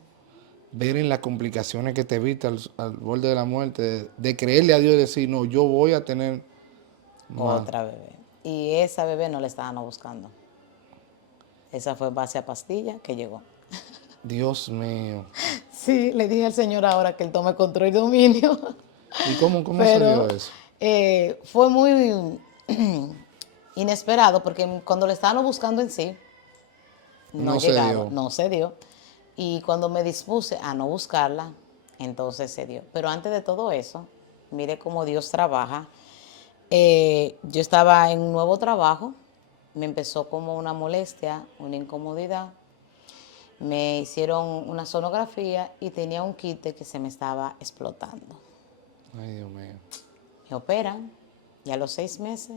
ver en las complicaciones que te viste al borde de la muerte, de creerle a Dios y decir, no, yo voy a tener más. Otra bebé. Y esa bebé no la estaban buscando. Esa fue base a pastilla que llegó. Dios mío. Sí, le dije al Señor ahora que él tome control y dominio, ¿Y cómo se dio pero eso? fue muy inesperado porque cuando le estaban buscando en sí, no No se llegaron, dio. no se dio. Y cuando me dispuse a no buscarla, entonces se dio. Pero antes de todo eso, mire cómo Dios trabaja. Yo estaba en un nuevo trabajo, me empezó como una molestia, una incomodidad. Me hicieron una sonografía y tenía un quiste que se me estaba explotando. Ay, Dios mío. Me operan y a los 6 meses,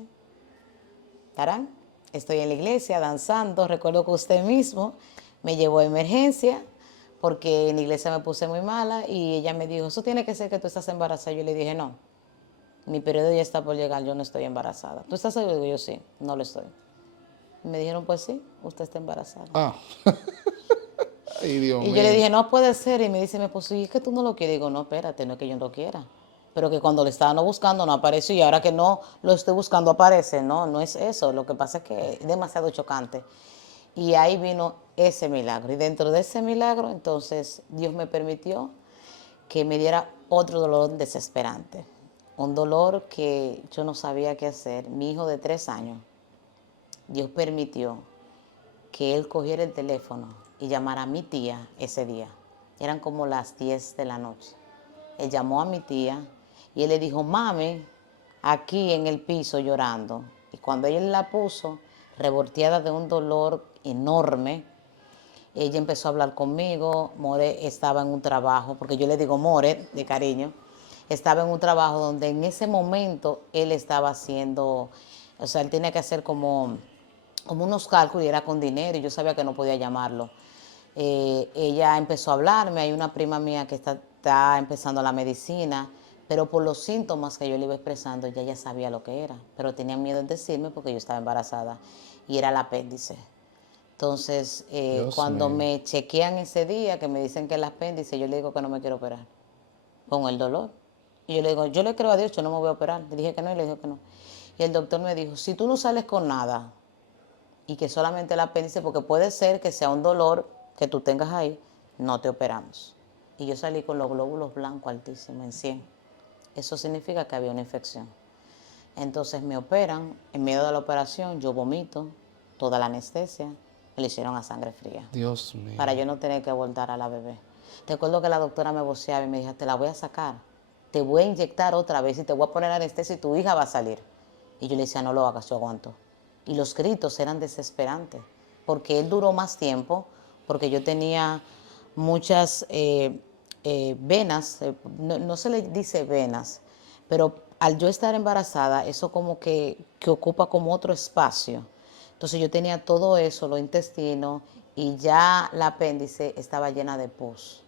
tarán, estoy en la iglesia danzando. Recuerdo que usted mismo me llevó a emergencia porque en la iglesia me puse muy mala y ella me dijo, eso tiene que ser que tú estás embarazada. Yo le dije, no, mi periodo ya está por llegar, yo no estoy embarazada. ¿Tú estás seguro? Yo sí, no lo estoy. Y me dijeron, pues sí, usted está embarazada. Ah, ay, Dios Y yo le mío. dije, no puede ser. Y me dice mi esposo, ¿y es que tú no lo quieres? Digo, no, espérate, no es que yo no lo quiera. Pero que cuando le estaban buscando no apareció y ahora que no lo estoy buscando aparece. No, no es eso. Lo que pasa es que es demasiado chocante. Y ahí vino ese milagro. Y dentro de ese milagro, entonces, Dios me permitió que me diera otro dolor desesperante. Un dolor que yo no sabía qué hacer. Mi hijo de 3 años, Dios permitió que él cogiera el teléfono y llamara a mi tía ese día. Eran como las 10 de la noche. Él llamó a mi tía y él le dijo, mami, aquí en el piso llorando. Y cuando ella la puso, revolteada de un dolor enorme, ella empezó a hablar conmigo. More estaba en un trabajo, porque yo le digo More, de cariño, estaba en un trabajo donde en ese momento él estaba haciendo, o sea, él tenía que hacer como unos cálculos y era con dinero y yo sabía que no podía llamarlo. Ella empezó a hablarme, hay una prima mía que está empezando la medicina, pero por los síntomas que yo le iba expresando, ya sabía lo que era, pero tenía miedo en decirme porque yo estaba embarazada y era el apéndice. Entonces, Dios cuando mío. me chequean ese día, que me dicen que el apéndice, yo le digo que no me quiero operar, con el dolor. Y yo le digo, yo le creo a Dios, yo no me voy a operar. Le dije que no y le dije que no. Y el doctor me dijo, si tú no sales con nada y que solamente el apéndice, porque puede ser que sea un dolor que tú tengas ahí, no te operamos. Y yo salí con los glóbulos blancos altísimos, en 100. Eso significa que había una infección. Entonces me operan, en medio de la operación yo vomito, toda la anestesia, me lo hicieron a sangre fría, Dios para mío. yo no tener que abordar a la bebé. Recuerdo que la doctora me voceaba y me dijo, te la voy a sacar, te voy a inyectar otra vez y te voy a poner anestesia y tu hija va a salir. Y yo le decía, no lo hagas, yo aguanto. Y los gritos eran desesperantes, porque él duró más tiempo, porque yo tenía muchas venas, no se le dice venas, pero al yo estar embarazada, eso como que ocupa como otro espacio. Entonces yo tenía todo eso, los intestinos, y ya la apéndice estaba llena de pus.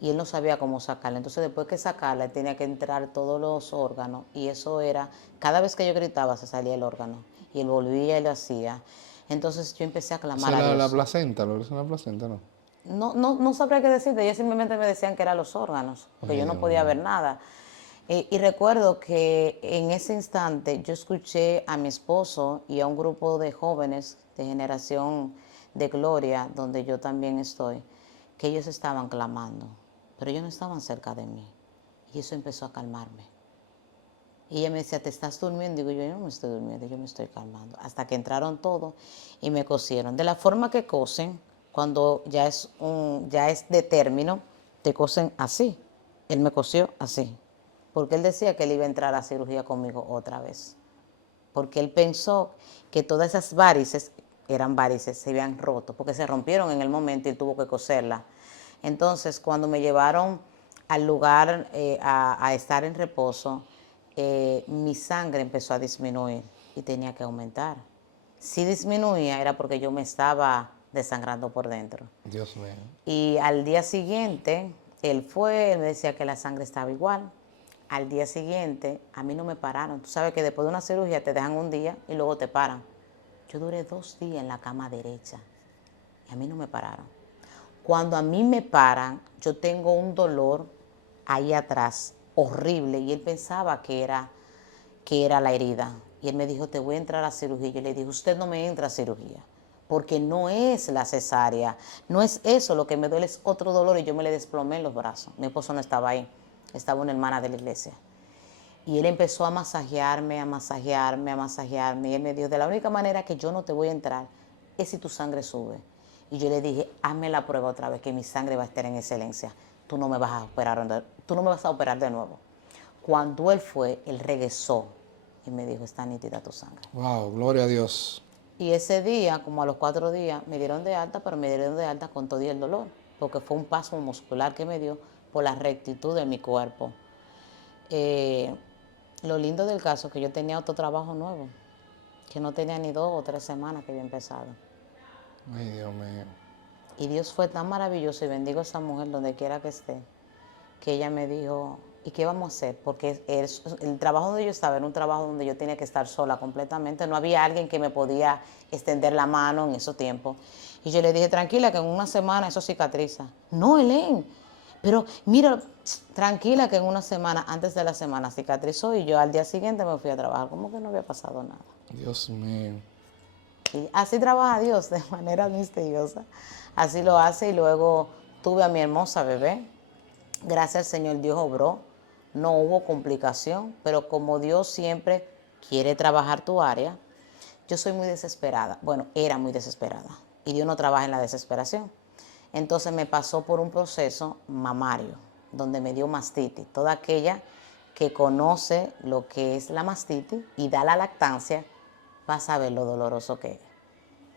Y él no sabía cómo sacarla. Entonces después que sacarla, tenía que entrar todos los órganos. Y eso era, cada vez que yo gritaba se salía el órgano. Y él volvía y lo hacía. Entonces yo empecé a Esa clamar es a la Dios. placenta, lo que es una placenta, ¿no? No sabría qué decirte, ellos simplemente me decían que eran los órganos, porque Ay, yo no Dios podía mío. ver nada. Y recuerdo que en ese instante yo escuché a mi esposo y a un grupo de jóvenes de generación de gloria, donde yo también estoy, que ellos estaban clamando, pero ellos no estaban cerca de mí. Y eso empezó a calmarme. Y ella me decía, ¿te estás durmiendo? Digo, yo no me estoy durmiendo, yo me estoy calmando. Hasta que entraron todos y me cosieron. De la forma que cosen, cuando ya es de término, te cosen así. Él me cosió así, porque él decía que él iba a entrar a cirugía conmigo otra vez. Porque él pensó que todas esas varices, eran varices, se habían roto, porque se rompieron en el momento y él tuvo que coserla. Entonces, cuando me llevaron al lugar a estar en reposo, mi sangre empezó a disminuir y tenía que aumentar. Si disminuía era porque yo me estaba desangrando por dentro. Dios mío. Y al día siguiente, él me decía que la sangre estaba igual. Al día siguiente, a mí no me pararon. Tú sabes que después de una cirugía te dejan un día y luego te paran. Yo duré 2 días en la cama derecha y a mí no me pararon. Cuando a mí me paran, yo tengo un dolor ahí atrás, horrible, y él pensaba que era la herida. Y él me dijo, te voy a entrar a cirugía. Yo le dije, usted no me entra a cirugía, porque no es la cesárea, no es eso, lo que me duele es otro dolor, y yo me le desplomé en los brazos. Mi esposo no estaba ahí, estaba una hermana de la iglesia. Y él empezó a masajearme, a masajearme, a masajearme, y él me dijo, de la única manera que yo no te voy a entrar es si tu sangre sube. Y yo le dije, hazme la prueba otra vez, que mi sangre va a estar en excelencia. Tú no me vas a operar de nuevo. Cuando él fue, él regresó y me dijo, está nítida tu sangre. Wow, gloria a Dios. Y ese día, como a los 4 días, me dieron de alta, pero me dieron de alta con todo y el dolor, porque fue un paso muscular que me dio por la rectitud de mi cuerpo. Lo lindo del caso es que yo tenía otro trabajo nuevo, que no tenía ni 2 o 3 semanas que había empezado. Ay, Dios mío. Y Dios fue tan maravilloso, y bendigo a esa mujer donde quiera que esté, que ella me dijo, ¿y qué vamos a hacer? Porque el trabajo donde yo estaba era un trabajo donde yo tenía que estar sola completamente. No había alguien que me podía extender la mano en esos tiempos. Y yo le dije, tranquila, que en una semana eso cicatriza. No, Helen, pero mira, tranquila, que en una semana, antes de la semana cicatrizó, y yo al día siguiente me fui a trabajar, como que no había pasado nada. Dios mío. Y así trabaja Dios, de manera misteriosa. Así lo hace. Y luego tuve a mi hermosa bebé. Gracias al Señor, Dios obró. No hubo complicación, pero como Dios siempre quiere trabajar tu área, yo soy muy desesperada. Bueno, era muy desesperada. Y Dios no trabaja en la desesperación. Entonces me pasó por un proceso mamario, donde me dio mastitis. Toda aquella que conoce lo que es la mastitis y da la lactancia, va a saber lo doloroso que es.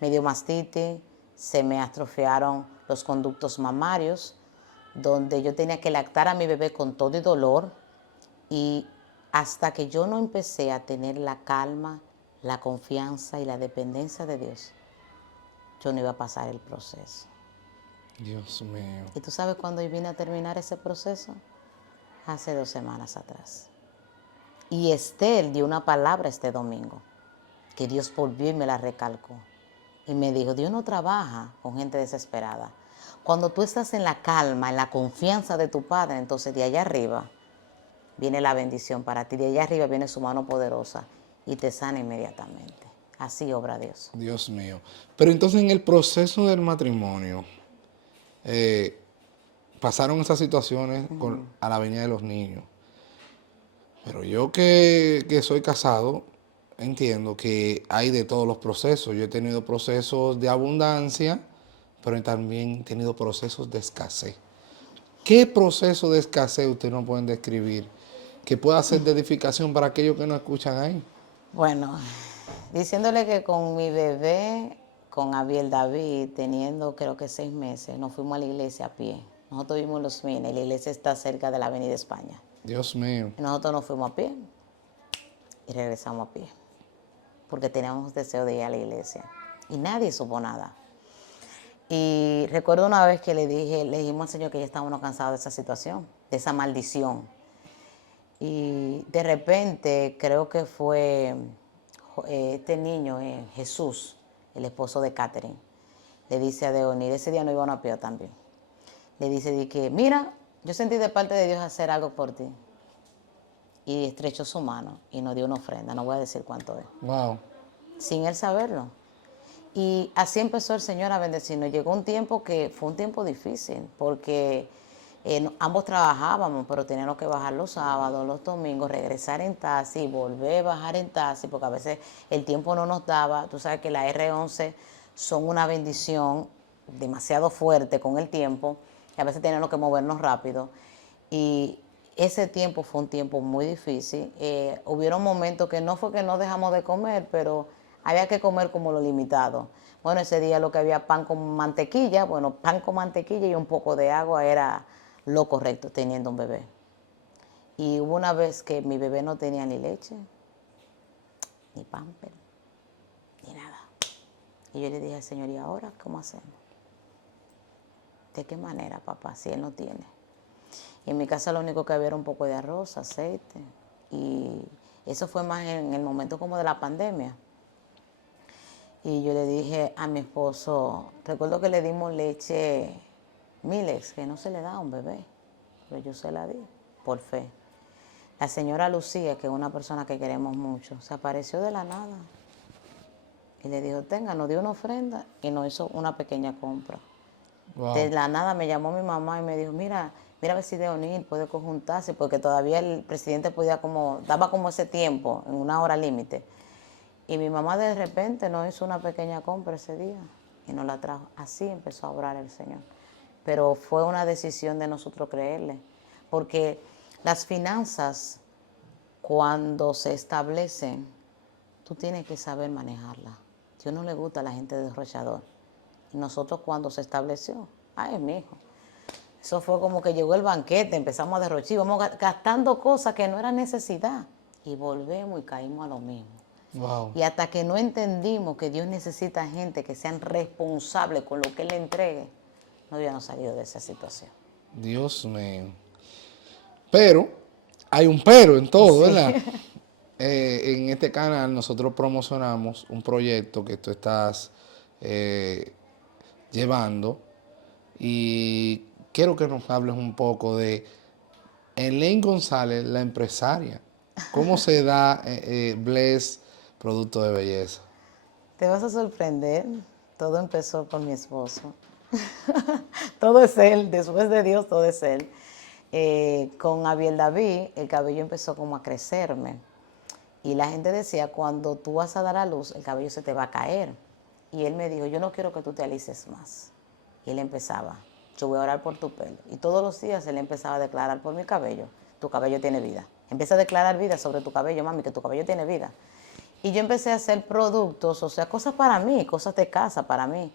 Me dio mastitis, se me atrofiaron los conductos mamarios, donde yo tenía que lactar a mi bebé con todo y dolor, y hasta que yo no empecé a tener la calma, la confianza y la dependencia de Dios, yo no iba a pasar el proceso. Dios mío. ¿Y tú sabes cuándo yo vine a terminar ese proceso? Hace 2 semanas atrás. Y Esther dio una palabra este domingo, que Dios volvió y me la recalcó. Y me dijo, Dios no trabaja con gente desesperada. Cuando tú estás en la calma, en la confianza de tu Padre, entonces de allá arriba viene la bendición para ti. De allá arriba viene su mano poderosa y te sana inmediatamente. Así obra Dios. Dios mío. Pero entonces en el proceso del matrimonio, pasaron esas situaciones a la venida de los niños. Pero yo que soy casado, entiendo que hay de todos los procesos. Yo he tenido procesos de abundancia, pero también he tenido procesos de escasez. ¿Qué proceso de escasez ustedes nos pueden describir que pueda ser de edificación para aquellos que no escuchan ahí? Bueno, diciéndole que con mi bebé, con Abiel David, teniendo creo que 6 meses, nos fuimos a la iglesia a pie. Nosotros vimos Los Mines, la iglesia está cerca de la Avenida España. Dios mío. Y nosotros nos fuimos a pie y regresamos a pie, porque teníamos deseo de ir a la iglesia. Y nadie supo nada. Y recuerdo una vez que le dijimos al Señor que ya estábamos cansados de esa situación, de esa maldición. Y de repente, creo que fue este niño, Jesús, el esposo de Catherine, le dice a Deonir, ese día no iban a pie también. Le dice que, mira, yo sentí de parte de Dios hacer algo por ti. Y estrechó su mano y nos dio una ofrenda, no voy a decir cuánto es, Wow. sin él saberlo. Y así empezó el Señor a bendecirnos. Llegó un tiempo que fue un tiempo difícil, porque ambos trabajábamos, pero teníamos que bajar los sábados, los domingos, regresar en taxi, volver a bajar en taxi, porque a veces el tiempo no nos daba. Tú sabes que las R11 son una bendición demasiado fuerte con el tiempo, y a veces teníamos que movernos rápido. Y ese tiempo fue un tiempo muy difícil. Hubieron momentos que no fue que no dejamos de comer, pero había que comer como lo limitado. Bueno, ese día lo que había pan con mantequilla, bueno, pan con mantequilla y un poco de agua era lo correcto teniendo un bebé. Y hubo una vez que mi bebé no tenía ni leche, ni pamper, ni nada. Y yo le dije al Señor, ¿y ahora cómo hacemos? ¿De qué manera, papá, si él no tiene? Y en mi casa lo único que había era un poco de arroz, aceite. Y eso fue más en el momento como de la pandemia. Y yo le dije a mi esposo, recuerdo que le dimos leche Milex, que no se le da a un bebé, pero yo se la di, por fe. La señora Lucía, que es una persona que queremos mucho, se apareció de la nada. Y le dijo, tenga, nos dio una ofrenda y nos hizo una pequeña compra. Wow. De la nada me llamó mi mamá y me dijo, mira a ver si Deonil puede conjuntarse, porque todavía el presidente podía daba como ese tiempo, en una hora límite. Y mi mamá de repente nos hizo una pequeña compra ese día y nos la trajo. Así empezó a obrar el Señor. Pero fue una decisión de nosotros creerle, porque las finanzas, cuando se establecen, tú tienes que saber manejarlas. Dios no le gusta a la gente derrochador. Y nosotros cuando se estableció, ay, mijo, eso fue como que llegó el banquete, empezamos a derrochar, íbamos gastando cosas que no eran necesidad. Y volvemos y caímos a lo mismo. Wow. Y hasta que no entendimos que Dios necesita gente que sean responsables con lo que Él le entregue, no habíamos salido de esa situación. Dios mío. Pero, hay un pero en todo, Sí. ¿verdad? En este canal nosotros promocionamos un proyecto que tú estás llevando y quiero que nos hables un poco de Elaine González, la empresaria. ¿Cómo se da Bless Producto de Belleza? Te vas a sorprender. Todo empezó por mi esposo. Todo es él. Después de Dios, todo es él. Con Abiel David, el cabello empezó como a crecerme. Y la gente decía, cuando tú vas a dar a luz, el cabello se te va a caer. Y él me dijo, yo no quiero que tú te alices más. Y él empezaba, yo voy a orar por tu pelo. Y todos los días él empezaba a declarar por mi cabello, tu cabello tiene vida. Empieza a declarar vida sobre tu cabello, mami, que tu cabello tiene vida. Y yo empecé a hacer productos, o sea, cosas para mí, cosas de casa para mí.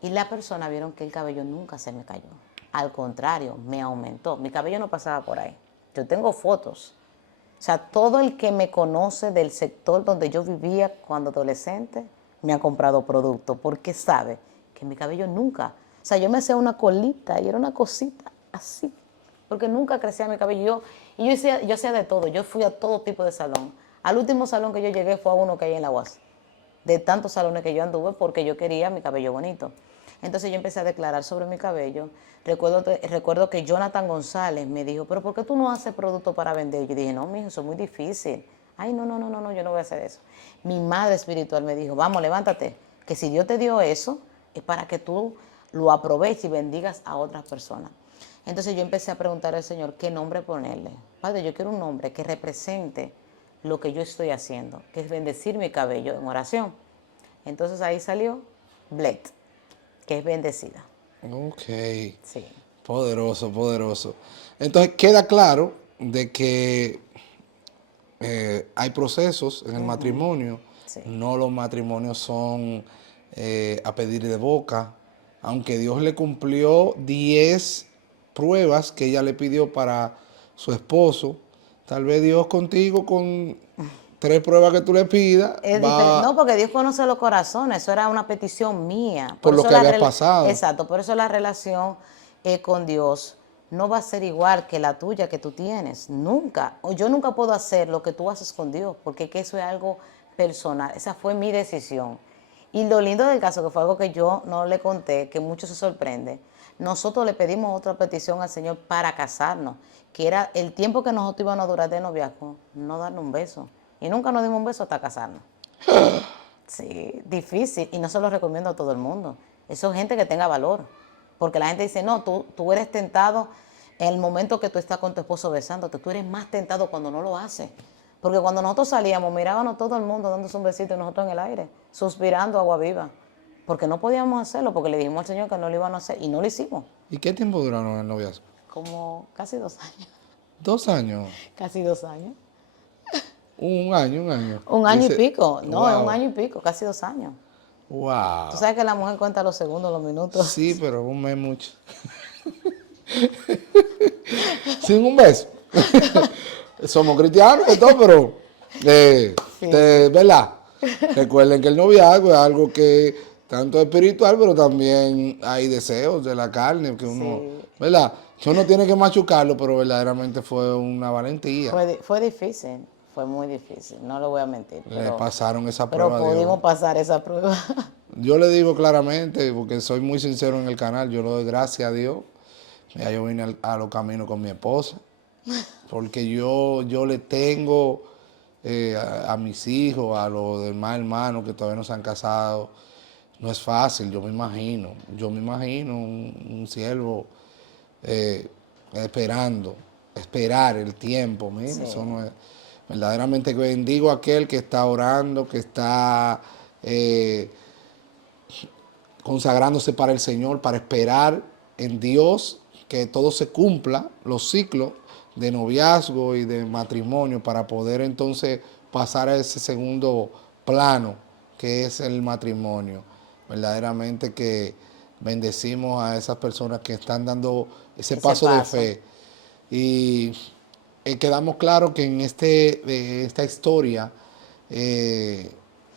Y las personas vieron que el cabello nunca se me cayó. Al contrario, me aumentó. Mi cabello no pasaba por ahí. Yo tengo fotos. O sea, todo el que me conoce del sector donde yo vivía cuando adolescente me ha comprado productos porque sabe que mi cabello nunca. O sea, yo me hacía una colita y era una cosita así, porque nunca crecía mi cabello. Y yo hacía de todo. Yo fui a todo tipo de salón. Al último salón que yo llegué fue a uno que hay en la UAS, de tantos salones que yo anduve porque yo quería mi cabello bonito. Entonces yo empecé a declarar sobre mi cabello. Recuerdo que Jonathan González me dijo, pero ¿por qué tú no haces producto para vender? Yo dije, no, mijo, eso es muy difícil. Ay, no, yo no voy a hacer eso. Mi madre espiritual me dijo, vamos, levántate, que si Dios te dio eso, es para que tú lo aproveches y bendigas a otras personas. Entonces yo empecé a preguntar al Señor qué nombre ponerle. Padre, yo quiero un nombre que represente lo que yo estoy haciendo, que es bendecir mi cabello en oración. Entonces ahí salió Bled, que es bendecida. Ok, Sí. poderoso, poderoso. Entonces queda claro de que hay procesos en el matrimonio, Sí. no los matrimonios son a pedir de boca, aunque Dios le cumplió 10 pruebas que ella le pidió para su esposo, tal vez Dios contigo con 3 pruebas que tú le pidas Es diferente. va No, porque Dios conoce los corazones, eso era una petición mía. por lo que había pasado. Exacto, por eso la relación con Dios no va a ser igual que la tuya que tú tienes. Nunca. O yo nunca puedo hacer lo que tú haces con Dios, porque que eso es algo personal. Esa fue mi decisión. Y lo lindo del caso, que fue algo que yo no le conté, que muchos se sorprenden, nosotros le pedimos otra petición al Señor para casarnos, que era el tiempo que nosotros íbamos a durar de noviazgo, no darle un beso. Y nunca nos dimos un beso hasta casarnos. Sí, difícil. Y no se lo recomiendo a todo el mundo. Eso es gente que tenga valor. Porque la gente dice, no, tú eres tentado en el momento que tú estás con tu esposo besándote. Tú eres más tentado cuando no lo haces. Porque cuando nosotros salíamos, mirábamos todo el mundo dándose un besito y nosotros en el aire, suspirando agua viva. Porque no podíamos hacerlo, porque le dijimos al Señor que no lo iban a hacer y no lo hicimos. ¿Y qué tiempo duraron el noviazgo? como casi 2 años. 2 años. Casi 2 años. Un año, un año. Un año y Dice, pico. No, es un wow, año y pico, casi 2 años. Tú wow. sabes que la mujer cuenta los segundos, los minutos. Sí, pero un mes mucho. Sin un beso. Somos cristianos y todo, pero, Sí, sí. ¿verdad? Recuerden que el noviazgo es algo que tanto es espiritual, pero también hay deseos de la carne que uno, Sí. ¿verdad? Que uno tiene que machucarlo, pero verdaderamente fue una valentía. Fue difícil, fue muy difícil, no lo voy a mentir, Le pasaron esa pero prueba a Dios. pudimos pasar esa prueba. Yo le digo claramente, porque soy muy sincero en el canal, yo le doy gracias a Dios. Ya yo vine a los caminos con mi esposa, porque yo le tengo a mis hijos, a los demás hermanos que todavía no se han casado, no es fácil, yo me imagino un siervo esperar el tiempo, mira, Sí, eso no es, verdaderamente bendigo a aquel que está orando, que está consagrándose para el Señor, para esperar en Dios que todo se cumpla, los ciclos de noviazgo y de matrimonio, para poder entonces pasar a ese segundo plano que es el matrimonio. Verdaderamente que bendecimos a esas personas que están dando ese ese paso de paso, fe. Y quedamos claros que en esta historia eh,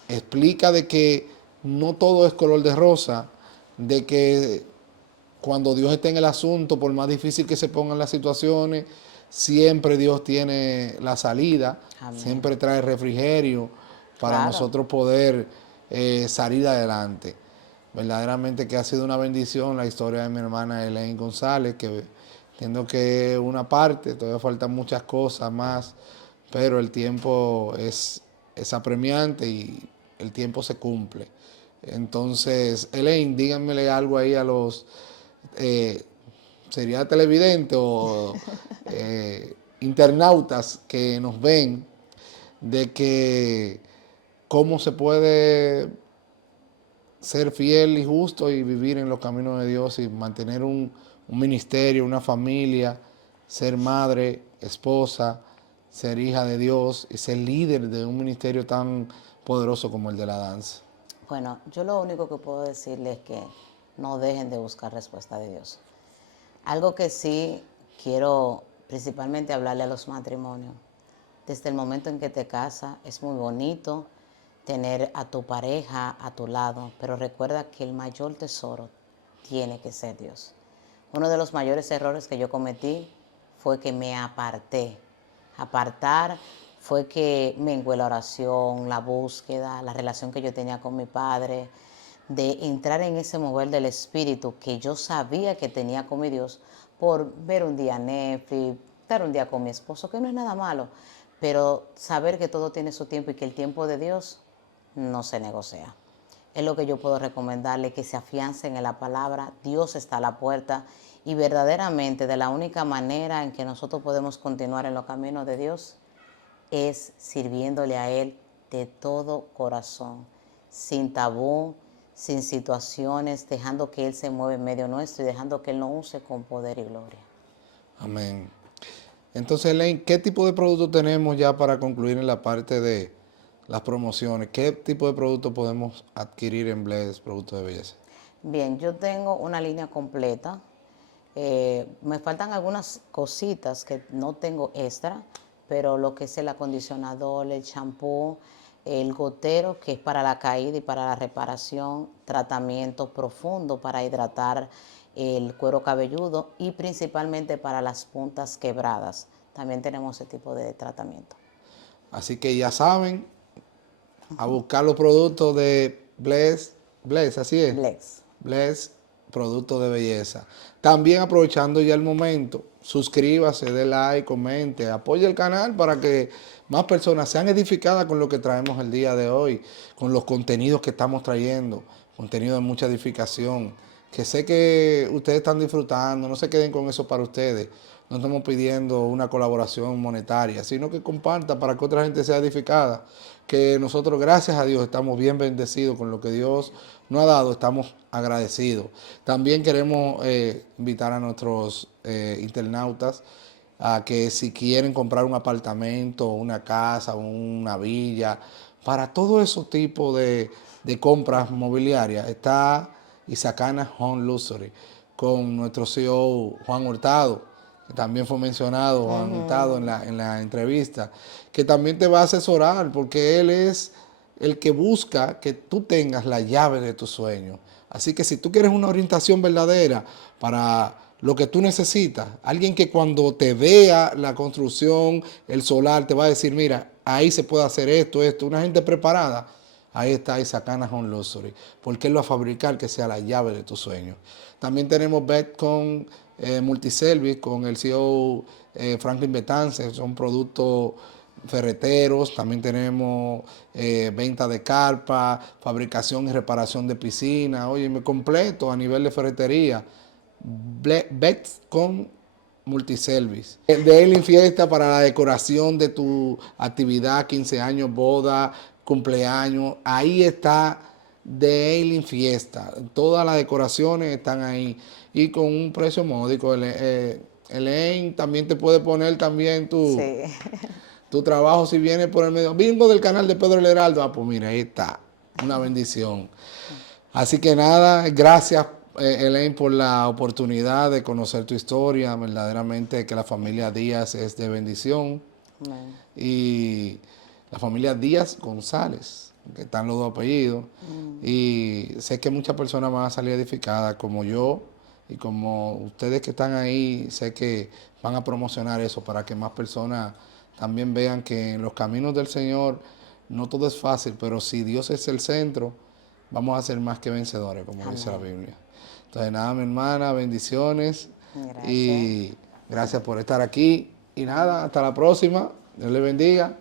explica de que no todo es color de rosa, de que cuando Dios está en el asunto, por más difícil que se pongan las situaciones, siempre Dios tiene la salida, amén. siempre trae refrigerio para Claro, nosotros poder salir adelante. Verdaderamente que ha sido una bendición la historia de mi hermana Elaine González, que entiendo que es una parte, todavía faltan muchas cosas más, pero el tiempo es apremiante y el tiempo se cumple. Entonces, Elaine, díganmele algo ahí a los, eh, sería televidente o internautas que nos ven, de que cómo se puede ser fiel y justo y vivir en los caminos de Dios y mantener un ministerio, una familia, ser madre, esposa, ser hija de Dios y ser líder de un ministerio tan poderoso como el de la danza. bueno, yo lo único que puedo decirles es que no dejen de buscar respuesta de Dios. Algo que sí quiero principalmente hablarle a los matrimonios. Desde el momento en que te casas es muy bonito tener a tu pareja a tu lado, pero recuerda que el mayor tesoro tiene que ser Dios. Uno de los mayores errores que yo cometí fue que me aparté. Apartar fue que mengué la oración, la búsqueda, la relación que yo tenía con mi padre, de entrar en ese mover del espíritu que yo sabía que tenía con mi Dios por ver un día Netflix, estar un día con mi esposo, que no es nada malo, pero saber que todo tiene su tiempo y que el tiempo de Dios no se negocia. Es lo que yo puedo recomendarle, que se afiancen en la palabra. Dios está a la puerta y verdaderamente de la única manera en que nosotros podemos continuar en los caminos de Dios es sirviéndole a Él de todo corazón, sin tabú, sin situaciones, dejando que Él se mueva en medio nuestro y dejando que Él nos use con poder y gloria. Amén. Entonces, Elaine, ¿qué tipo de producto tenemos ya para concluir en la parte de las promociones? ¿Qué tipo de producto podemos adquirir en Bless, productos de belleza? Bien, yo tengo una línea completa. Me faltan algunas cositas que no tengo extra, pero lo que es el acondicionador, el champú, el gotero, que es para la caída y para la reparación, tratamiento profundo para hidratar el cuero cabelludo y principalmente para las puntas quebradas. También tenemos ese tipo de tratamiento. Así que ya saben, a buscar los productos de Bless, así es. Blex. Bless, productos de belleza. También aprovechando ya el momento, suscríbase, dé like, comente, apoye el canal para que más personas sean edificadas con lo que traemos el día de hoy, con los contenidos que estamos trayendo, contenido de mucha edificación, que sé que ustedes están disfrutando, no se queden con eso para ustedes. No estamos pidiendo una colaboración monetaria, sino que comparta para que otra gente sea edificada. Que nosotros, gracias a Dios, estamos bien bendecidos con lo que Dios nos ha dado, estamos agradecidos. También queremos invitar a nuestros internautas a que si quieren comprar un apartamento, una casa, una villa, para todo ese tipo de compras mobiliarias, está Isacana Home Luxury con nuestro CEO Juan Hurtado, que también fue mencionado, Juan Hurtado, en la entrevista, que también te va a asesorar porque él es el que busca que tú tengas la llave de tus sueños. Así que si tú quieres una orientación verdadera para lo que tú necesitas, alguien que cuando te vea la construcción, el solar, te va a decir, mira, ahí se puede hacer esto, esto, una gente preparada, ahí está Isacana Home Luxury, porque él va a fabricar que sea la llave de tus sueños. También tenemos Betcon Multiservice con el CEO Franklin Betance, son productos ferreteros, también tenemos venta de carpa, fabricación y reparación de piscina, oye, me completo a nivel de ferretería. Betcon Multiservice. De Eileen Fiesta para la decoración de tu actividad, 15 años, boda, cumpleaños. Ahí está de Eileen Fiesta. Todas las decoraciones están ahí y con un precio módico. Eileen también te puede poner también Sí. tu trabajo si viene por el medio. Vengo del canal de Pedro el Heraldo. Ah, pues mira, ahí está. Una bendición. Así que nada, gracias Elaine por la oportunidad de conocer tu historia. Verdaderamente que la familia Díaz es de bendición. Bueno. Y la familia Díaz González, que están los dos apellidos. Y sé que muchas personas van a salir edificadas como yo y como ustedes que están ahí, sé que van a promocionar eso para que más personas también vean que en los caminos del Señor no todo es fácil, pero si Dios es el centro, vamos a ser más que vencedores, como Amén. dice la Biblia. Entonces nada, mi hermana, bendiciones. Gracias. Y gracias por estar aquí. Y nada, hasta la próxima. Dios le bendiga.